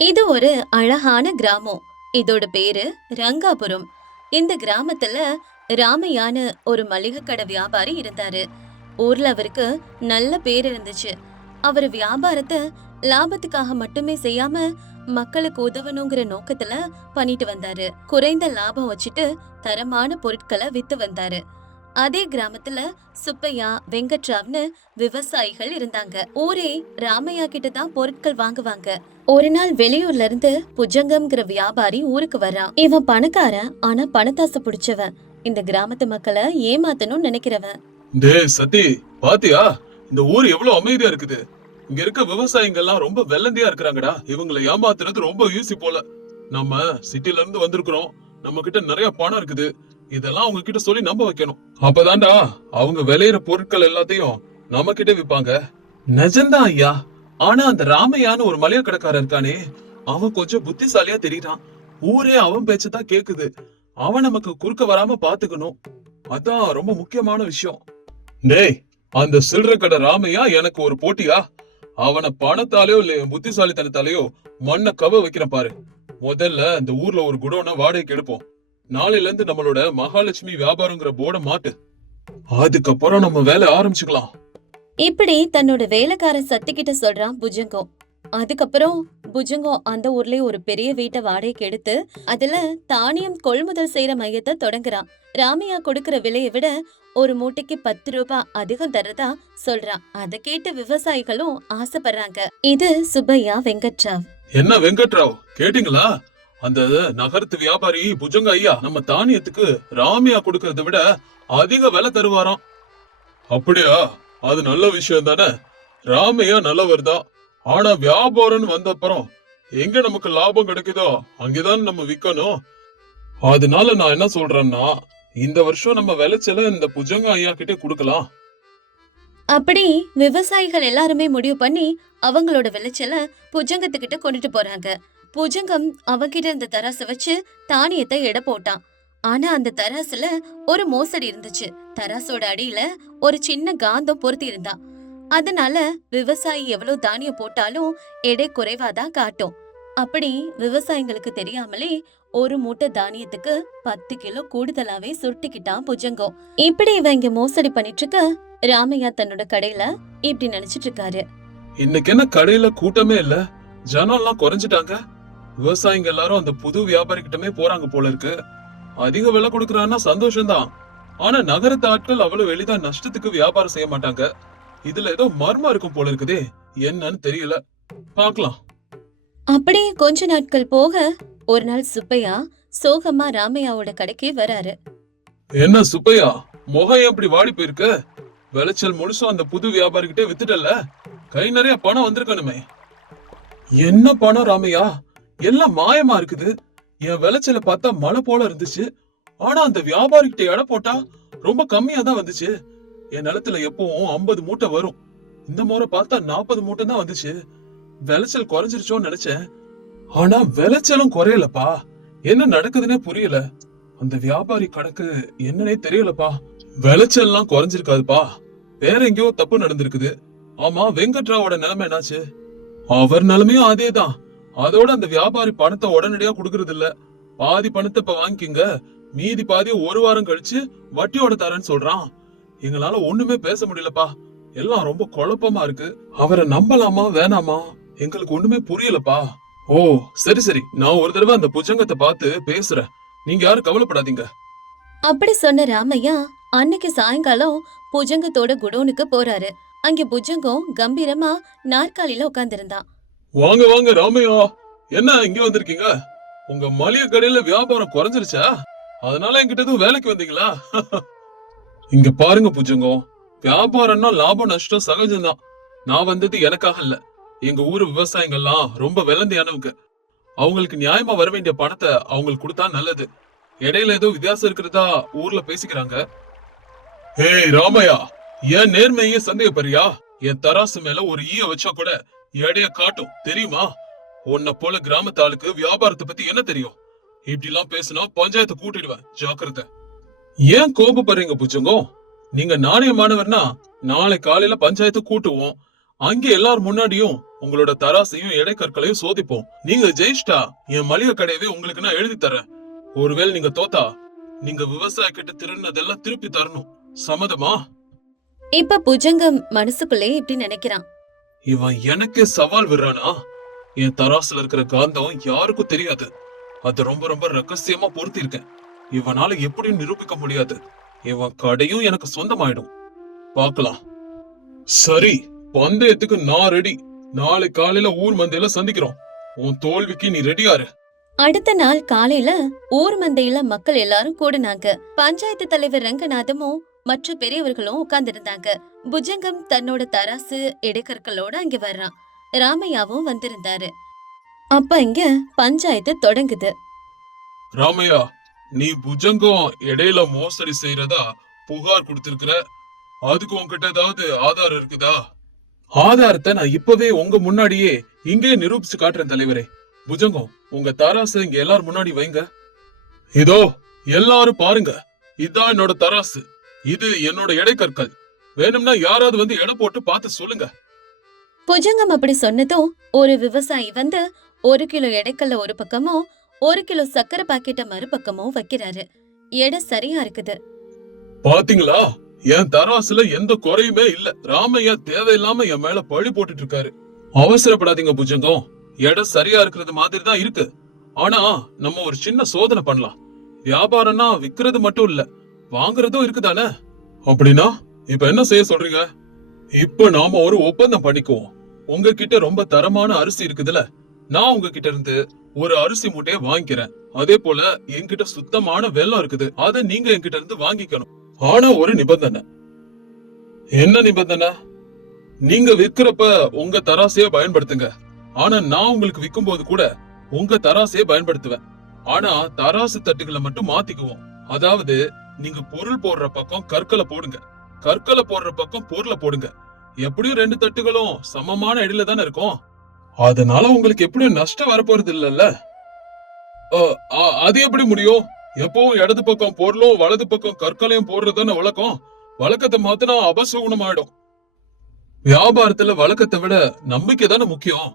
இது ஒரு அழகான கிராமம். இதோட பேரு ரங்காபுரம். இந்த கிராமத்துல ராமையான்னு ஒரு மளிகை கடை வியாபாரி இருந்தாரு. ஊர்ல அவருக்கு நல்ல பேர் இருந்துச்சு. அவர் வியாபாரத்தை லாபத்துக்காக மட்டுமே செய்யாம மக்களுக்கு உதவணுங்கிற நோக்கத்துல பண்ணிட்டு வந்தாரு. குறைந்த லாபம் வச்சுட்டு தரமான பொருட்களை வித்து வந்தாரு. அதே கிராமத்துல சுப்பையா, வெங்கட்ராவ்னு விவசாயிகள் இருந்தாங்க. ஊரே ராமையா கிட்ட தான் பொருட்கள் வாங்குவாங்க. ஒரு நாள் வெளியூர்ல இருந்து புஜங்கம்ங்கிற வியாபாரி ஊருக்கு வரான். இவன் பணக்காரன், ஆனா பணத்தாசை பிடிச்சவன். இந்த கிராமத்து மக்களை ஏமாத்தணும்னு நினைக்கிறவன். டேய் சத்தி, பாத்தியா இந்த ஊர் எவ்வளவு அமைதியா இருக்குது. இங்க இருக்க விவசாயிங்க எல்லாம் ரொம்ப வெள்ளந்தியா இருக்கிறாங்கடா. இவங்களை ஏமாத்துறது ரொம்ப ஈஸி போல. நம்ம சிட்டில இருந்து வந்திருக்கிறோம், நம்ம கிட்ட நிறைய பணம் இருக்குது. இதெல்லாம் அவங்க கிட்ட சொல்லி நம்ப வைக்கணும். அப்பதான்டா அவங்க விளையிற பொருட்கள் எல்லாத்தையும் நம்ம கிட்ட விப்பாங்க. நிஜம்தான் ஐயா. ஆனா அந்த ராமையான்னு ஒரு மளிகை கடைக்காரன் இருக்கானே, அவன் கொஞ்சம் புத்திசாலியா தெரியுறான். ஊரே அவன் பேச்சதான் கேக்குது. அவன் நமக்கு குறுக்க வராம பாத்துக்கணும். அதான் ரொம்ப முக்கியமான விஷயம். டேய், அந்த சில்லறை கடை ராமையா எனக்கு ஒரு போட்டியா? அவனை பணத்தாலேயோ இல்ல புத்திசாலித்தனத்தாலேயோ மண்ணை கவ வைக்கிற பாரு. முதல்ல இந்த ஊர்ல ஒரு குடோனை வாடகைக்கு எடுப்போம். நாளையில இருந்து நம்மளோட மகாலட்சுமி வியாபாரங்கிற போர்டை மாட்டு. அதுக்கப்புறம் நம்ம வேலை ஆரம்பிச்சுக்கலாம். இப்படி தன்னோட வேலைக்காரன் சத்திக்கிட்ட சொல்றான் புஜங்கம். அதுக்கப்புறம் புஜங்கம் அந்த ஊர்லயே ஒரு பெரிய வீட்டை வாடகைக்கு எடுத்து அதுல தானியம் கொள்முதல் செய்யற மையத்தை தொடங்குறான். ராமையா கொடுக்கற விலையை விட ஒரு மூட்டைக்கு 10 ரூபாய் அதிகம் தரதா சொல்றான். அதை கேட்டு விவசாயிகளும் ஆசைப்படுறாங்க. இது சுப்பையா, வெங்கட்ராவ். என்ன வெங்கட்ராவ், கேட்டீங்களா? அந்த நகரத்து வியாபாரி புஜங்க ஐயா நம்ம தானியத்துக்கு ராமையா கொடுக்கறத விட அதிக விலை தருவாராம். அப்படியா? அது நல்ல விஷயம் தானே. ராமையா நல்லவர் தான். ஆனா வியாபாரம்னு வந்த அப்புறம் எங்க நமக்கு லாபம் கிடைக்குதோ அங்கேதான் நம்ம விக்கணும். அதனால நான் என்ன சொல்றேன்னா, இந்த வருஷம் நம்ம விளைச்சல இந்த புஜங்க ஐயா கிட்டே கொடுக்கலாம். அப்படி விவசாயிகள் எல்லாருமே முடிவு பண்ணி அவங்களோட விளைச்சல புஜங்கத்துக்கிட்ட கொண்டுட்டு போறாங்க. புஜங்கம் அவங்கிட்ட இருந்த தராசை வச்சு தானியத்தை எடை போட்டான். ஆனா அந்த தராசுல ஒரு மோசடி இருந்துச்சு. தராசோட அடியில ஒரு சின்ன காந்தம் பொருத்தி இருந்தா. அதனால விவசாயி எவ்வளவு தானியம் போட்டாலும் எடை குறைவாதான் காட்டும். அப்படி விவசாயிங்களுக்கு தெரியாமலே ஒரு மூட்டை தானியத்துக்கு 10 கிலோ கூடுதலாவே சுருட்டிக்கிட்டான் புஜங்கம். இப்படி இவன் இங்க மோசடி பண்ணிட்டு இருக்க ராமையா தன்னோட கடையில இப்படி நினைச்சிட்டு இருக்காரு. இன்னைக்கு என்ன கடையில கூட்டமே இல்ல, ஜனம் எல்லாம் குறைஞ்சிட்டாங்க. விவசாயிங்க எல்லாரும் அந்த புது வியாபாரி கிட்டமே போறாங்க போல இருக்கு. அதிக விலை கொடுக்கறான்னா சந்தோஷம்தான். ஆனா நகரத்து ஆட்கள் அவ்வளவு எளிதா நஷ்டத்துக்கு வியாபாரம் செய்ய மாட்டாங்க. இதுல ஏதோ மர்மம் இருக்கும் போல இருக்குதே, என்னன்னு தெரியல. பாக்கலாம். அப்படியே கொஞ்ச நாட்கள் போக ஒரு நாள் சுப்பையா சோகமா ராமையாவோட கடைக்கு வராரு. என்ன சுப்பையா, முகம் எப்படி வாடி போயிருக்கு? விளைச்சல் முழுசும் அந்த புது வியாபாரி கிட்டே வித்துட்டல, கை நிறைய பணம் வந்திருக்கணுமே. என்ன பணம் ராமையா? எல்லாம் மாயமா இருக்குது. என் விளைச்சல பார்த்தா மழை போல இருந்துச்சு. ஆனா அந்த வியாபாரி கிட்ட எடை போட்டா ரொம்ப கம்மியா தான் வந்துச்சு. என் நிலத்துல எப்பவும் 50 மூட்டை வரும். இந்த முறை பார்த்தா 40 மூட்டை தான் வந்துச்சு. விளைச்சல் குறைஞ்சிருச்சோன்னு நினைச்சேன். ஆனா விளைச்சலும் குறையலப்பா. என்ன நடக்குதுன்னே புரியல. அந்த வியாபாரி கணக்கு என்னன்னே தெரியலப்பா. விளைச்சல்லாம் குறைஞ்சிருக்காதுப்பா, வேற எங்கேயோ தப்பு நடந்திருக்குது. ஆமா, வெங்கட்ராவோட நிலைமை என்னாச்சு? அவர் நிலைமையும் அதேதான். அதோட அந்த வியாபாரி பணத்தை உடனடியா குடுக்கறது இல்ல. பாதி பணத்தை இப்ப வாங்கிக்கிங்க, மீதி பாதி ஒரு வாரம் கழிச்சு வட்டியோட தரேன்னு சொல்றான். எங்களால ஒண்ணுமே பேச முடியலப்பா. எல்லாம் ரொம்ப குழப்பமா இருக்கு. அவரை நம்பலாமா வேணாமா எங்களுக்கு ஒண்ணுமே புரியலப்பா. ஓ சரி சரி, நான் ஒரு தடவை அந்த புஜங்கத்தை பார்த்து பேசுறேன், நீங்க யாரும் கவலைப்படாதீங்க. அப்படி சொன்ன ராமையா அன்னைக்கு சாயங்காலம் புஜங்கத்தோட குடோனுக்கு போறாரு. அங்க புஜங்கம் கம்பீரமா நாற்காலியில உட்கார்ந்திருந்தான். வாங்க வாங்க ராமையா, என்ன இங்க வந்திருக்கீங்க? உங்க மளிகை கடையில வியாபாரம் குறைஞ்சிருச்சா? அதனால என்கிட்ட எதுவும் வேலைக்கு வந்தீங்களா? இங்க பாருங்க புஜங்கம், வியாபாரம்னா லாபம் நஷ்டம் சகஜம்தான். நான் வந்தது எனக்காக இல்ல. எங்க ஊரு விவசாயிகள்லாம் ரொம்ப வெள்ளந்தியானவங்க. அவங்களுக்கு நியாயமா வர வேண்டிய பணத்தை அவங்களுக்கு கொடுத்தா நல்லது. இடையில ஏதோ வித்தியாசம் இருக்கிறதா ஊர்ல பேசிக்கிறாங்க. ஏய் ராமையா, என் நேர்மையே சந்தேகப்பறியா? என் தராசு மேல ஒரு ஈய வச்சா கூட எடைய காட்டும் தெரியுமா? உன்னை போல கிராமத்து ஆளுக்கு வியாபாரத்தை பத்தி என்ன தெரியும்? இப்படி எல்லாம் பேசினா பஞ்சாயத்தை கூட்டிடுவேன், ஜாக்கிரதை. ஏன் கோபப்படுறீங்க புச்சங்கம்? நீங்க நாணயமானவர்னா நாளை காலையில பஞ்சாயத்து கூட்டுவோம். அங்கே எல்லாரும் முன்னாடியும் உங்களோட தராசையும் எடை கற்களையும் சோதிப்போம். நீங்க ஜெயிச்சிட்டா என் மளிகை கடையவே உங்களுக்கு நான் எழுதி தரேன். ஒருவேளை நீங்க தோத்தா நீங்க விவசாய கிட்ட திருநதெல்லாம் திருப்பி தரணும். சம்மதமா? இப்ப புஜங்கம் மனசுக்குள்ளே இப்படி நினைக்கிறான். இவன் எனக்கே சவால் விடுறானா? என் தராசுல இருக்கிற காந்தம் யாருக்கும் தெரியாது. அது ரொம்ப ரொம்ப ரகசியமா பொருத்தி இருக்கேன். இவனால எப்படியும் நிரூபிக்க முடியாது. இவன் கடையும் எனக்கு சொந்தமாயிடும். பார்க்கலாம். சரி, பந்தயத்துக்கு நான் ரெடி. நாளை காலையில ஊர் மந்தையில சந்திக்கிறோம். உன் தோல்விக்கு நீ ரெடியாரு. அடுத்த நாள் காலையில ஊர் மந்தையில மக்கள் எல்லாரும் கூடுனாங்க. பஞ்சாயத்து தலைவர் ரங்கநாதமும் மற்ற பெரியவர்களும் உட்கார்ந்திருந்தாங்க. புஜங்கம் தன்னோட தராசு இடைக்கற்களோட அங்க வர்றான். ராமையாவும் வந்திருந்தாரு. அப்ப இங்க பஞ்சாயத்து தொடங்குது. ராமையா, நீ புஜங்கம் இடையில மோசடி செய்யறதா புகார் கொடுத்திருக்கிற. அதுக்கு உன்கிட்ட ஏதாவது ஆதாரம் இருக்குதா? ஆதாரத்தை நான் இப்பவே உங்க முன்னாடியே இங்கே நிரூபிச்சு காட்டுறேன் தலைவரே. புஜங்கம், உங்க தராசு இங்க எல்லாரும் முன்னாடி வைங்க. இதோ எல்லாரும் பாருங்க. இதான் என்னோட தராசு. இது என்னோட எடை கற்கள். வேணும்னா யாராவது வந்து எடை போட்டு பார்த்து சொல்லுங்க. புஜங்கம் அப்படி சொன்னதும் ஒரு விவசாயி வந்து 1 கிலோ எடைக்கல்ல ஒரு பக்கமும் 1 கிலோ சக்கரை பாக்கெட்ட மறுபக்கமும் வைக்கிறாரு. எடை சரியா இருக்குது. பாத்தீங்களா, என் தராசுல எந்த குறையுமே இல்ல. ராமையா தேவையில்லாம என் மேல பழி போட்டுட்டு இருக்காரு. அவசரப்படாதீங்க புஜங்கம், எடை சரியா இருக்கிறது மாதிரி தான் இருக்கு. ஆனா நம்ம ஒரு சின்ன சோதனை பண்ணலாம். வியாபாரம்னா விக்கிறது மட்டும் இல்ல, வாங்குறதும் இருக்குதானே? அப்படின்னா இப்ப என்ன செய்ய சொல்றீங்க? இப்ப நாம ஒரு ஒப்பந்தம் பண்ணிக்குவோம். உங்ககிட்ட ரொம்ப தரமான அரிசி இருக்குதுல, நான் உங்ககிட்ட இருந்து ஒரு அரிசி மூட்டையை வாங்கிக்கிறேன். அதே போல என்கிட்ட சுத்தமான வெல்லம் இருக்குது, அதை நீங்க என்கிட்ட இருந்து வாங்கிக்கணும். ஆனா ஒரு நிபந்தனை. என்ன நிபந்தனை? நீங்க விற்கிறப்ப உங்க தராசைய பயன்படுத்துங்க. ஆனா நான் உங்களுக்கு விற்கும் போது கூட உங்க தராசைய பயன்படுத்துவேன். ஆனா தராசு தட்டுகளை மட்டும் மாத்திக்குவோம். அதாவது நீங்க பொருள் போடுற பக்கம் கற்களை போடுங்க, கற்களை போடுற பக்கம் பொருளை போடுங்க. எப்படியும் 2 தட்டுகளும் சமமான இடையில தானே இருக்கும். அதனால உங்களுக்கு எப்படியும் நஷ்டம் வரப்போறது இல்லல்ல. அது எப்படி முடியும்? எப்பவும் இடது பக்கம் பொருளும் வலது பக்கம் கற்களையும் போடுறதுன்னு வழக்கம். வழக்கத்தை மாத்தினா அபசகுணம் ஆயிடும். வியாபாரத்துல வழக்கத்தை விட நம்பிக்கை தானே முக்கியம்.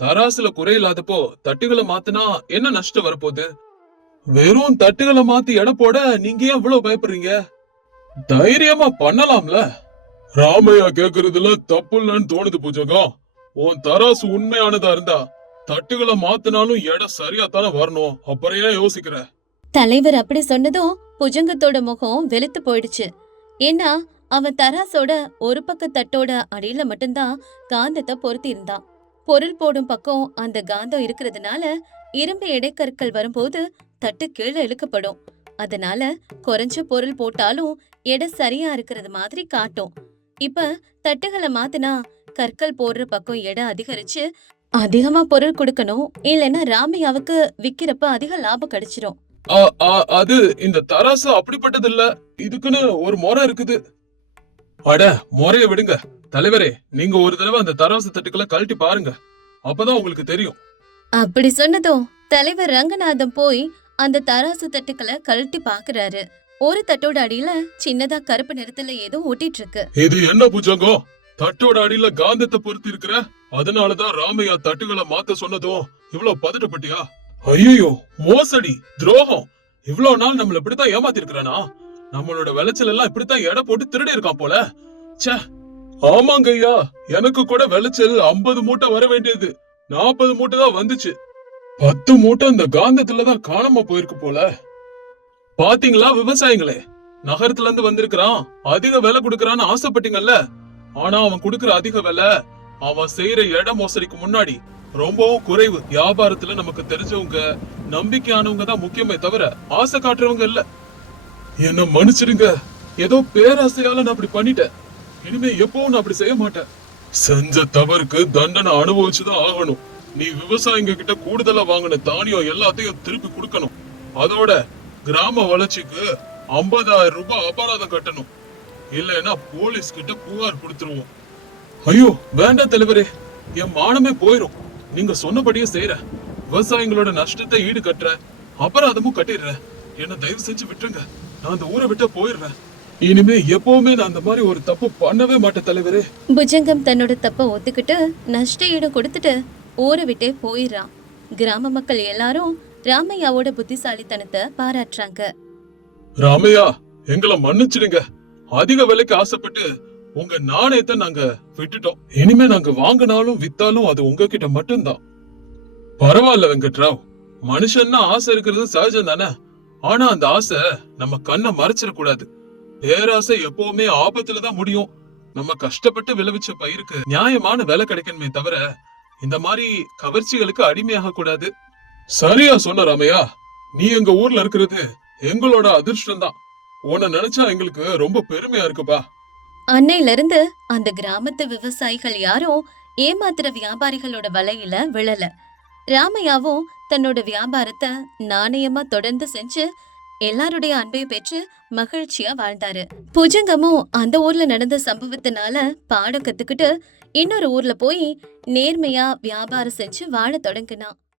தராசுல குறையில்லாதப்போ தட்டுகளை மாத்தினா என்ன நஷ்டம் வரப்போகுது? வெறும் தட்டுகளை மாத்தி எடை போட நீங்க ஏன் இவ்வளவு பயப்படுறீங்க? தைரியமா பண்ணலாம்ல. ராமையா கேக்குறதுல தப்பு இல்லன்னு தோணுது புஜகம். உன் தராசு உண்மையானதா இருந்தா தட்டுகளை மாத்தினாலும் எடை சரியா தானே வரணும். அப்புறம் ஏன் யோசிக்கிற? தலைவர் அப்படி சொன்னதும் புஜங்கத்தோட முகம் வெளுத்து போயிடுச்சு. ஏன்னா அவன் தராசோட ஒரு பக்க தட்டோட அடியில மட்டும்தான் காந்தத்தை பொருத்தி இருந்தான். பொருள் போடும் பக்கம் அந்த காந்தம் இருக்கிறதுனால இரும்பு இடைக்கற்கள் வரும்போது தட்டு கீழே இழுக்கப்படும். அதனால குறைஞ்ச பொருள் போட்டாலும் எடை சரியா இருக்கிறது மாதிரி காட்டும். இப்ப தட்டுகளை மாத்தினா கற்கள் போடுற பக்கம் எடை அதிகரிச்சு அதிகமா பொருள் கொடுக்கணும். இல்லைன்னா ராமையாவுக்கு விக்கிறப்ப அதிக லாபம் கிடைச்சிரும். அது இந்த தராசு அப்படிப்பட்டது இல்ல. இதுக்குன்னு ஒரு முறை இருக்குது. அட, முறைய விடுங்க தலைவரே. நீங்க ஒரு தடவை அந்த தராசு தட்டுக்களை கழட்டி பாருங்க, அப்பதான் உங்களுக்கு தெரியும். அப்படி சொன்னதும் தலைவர் ரங்கநாதம் போய் அந்த தராசு தட்டுக்களை கழட்டி பாக்குறாரு. ஒரு தட்டோட அடியில சின்னதா கருப்பு நிறத்துல ஏதோ ஒட்டிட்டு இருக்கு. இது என்ன புஜங்கம்? தட்டோட அடியில காந்தத்தை பொருத்தி இருக்கிற. அதனாலதான் ராமையா தட்டுகளை மாத்த சொன்னதும் இவ்வளவு பதட்டப்பட்டியா? ஐயோ, மோசடி, துரோகம். இவ்வளவு நாள் நம்மள இப்படித்தான் ஏமாத்தி இருக்கிறானா? நம்மளோட விளைச்சல் எல்லாம் இப்படித்தான் எடை போட்டு திருடி இருக்கான் போல. ச்சே. ஆமாங்க ஐயா, எனக்கு கூட விளைச்சல் 50 மூட்டை வர வேண்டியது 40 மூட்டை தான் வந்துச்சு. 10 மூட்டை இந்த காந்தத்துலதான் காணாம போயிருக்கு போல. பாத்தீங்களா விவசாயிகளே, நகரத்துல இருந்து வந்திருக்கிறான், அதிக விலை கொடுக்கறான்னு ஆசைப்பட்டீங்கல்ல. ஆனா அவன் கொடுக்கற அதிக விலை அவன் செய்யற எடை மோசடிக்கு முன்னாடி ரொம்பவும் குறைவு. வியாபாரத்துல நமக்கு தெரிஞ்சவங்க, நம்பிக்கையானவங்க தான் முக்கியமே தவிர ஆசை காட்டுறவங்க இல்ல. என்ன மன்னிச்சிடுங்க, ஏதோ பேராசையால நான் அப்படி பண்ணிட்டேன். இனிமே எப்பவும் நான் அப்படி செய்ய மாட்டேன். செஞ்ச தவறுக்கு தண்டனை அனுபவிச்சுதான் ஆகணும். நீ விவசாயிங்க கிட்ட கூடுதலா வாங்கின தானியம் எல்லாத்தையும் திருப்பி கொடுக்கணும். அதோட கிராம வளர்ச்சிக்கு 50,000 ரூபாய் அபராதம் கட்டணும். இல்லைன்னா போலீஸ் கிட்ட புகார் கொடுத்துருவோம். ஐயோ வேண்டாம் தலைவரே, என் மானமே போயிரும். நீங்க சொன்னபடியே செய்யறேன். விவசாயிகளோட நஷ்டத்தை ஈடு கட்டுற, அபராதமும் கட்டிடுறேன். என்ன தயவு செஞ்சு விட்டுருங்க. நான் அந்த ஊரை விட்டு போயிடுறேன். இனிமே எப்பவுமே நான் அந்த மாதிரி ஒரு தப்பு பண்ணவே மாட்டேன் தலைவரே. புஜங்கம் தன்னோட தப்ப ஒத்துக்கிட்டு நஷ்ட ஈடு கொடுத்துட்டு ஊரை விட்டே போயிடுறான். கிராம மக்கள் எல்லாரும் ராமையாவோட புத்திசாலித்தனத்தை பாராட்டுறாங்க. ராமையா, எங்களை மன்னிச்சிடுங்க. அதிக விலைக்கு ஆசைப்பட்டு உங்க நாணயத்தை நாங்க விட்டுட்டோம். இனிமே நாங்க வாங்கினாலும் வித்தாலும் அது உங்ககிட்ட மட்டும்தான். பரவாயில்ல வெங்கட்ராவ், மனுஷன்னா ஆசை இருக்கிறது சகஜம் தானே. ஆனா அந்த ஆசை நம்ம கண்ணை மறைச்சிடக்கூடாது. பேராசை எப்பவுமே ஆபத்துல தான் முடியும். நம்ம கஷ்டப்பட்டு விளைவிச்ச பயிருக்கு நியாயமான விலை கிடைக்கணுமே தவிர இந்த மாதிரி கவர்ச்சிகளுக்கு அடிமையாக கூடாது. சரியா சொன்ன ராமையா, நீ எங்க ஊர்ல இருக்கிறது எங்களோட அதிர்ஷ்டம் தான். உன்னை நினைச்சா எங்களுக்கு ரொம்ப பெருமையா இருக்குப்பா. அன்னையில இருந்து அந்த கிராமத்து விவசாயிகள் யாரும் ஏமாத்துற வியாபாரிகளோட வலையில விழல. ராமையாவும் தன்னோட வியாபாரத்தை நாணயமா தொடர்ந்து செஞ்சு எல்லாருடைய அன்பையும் பெற்று மகிழ்ச்சியா வாழ்ந்தாரு. புஜங்கமும் அந்த ஊர்ல நடந்த சம்பவத்தினால பாடம் கத்துக்கிட்டு இன்னொரு ஊர்ல போய் நேர்மையா வியாபாரம் செஞ்சு வாழ தொடங்கினான்.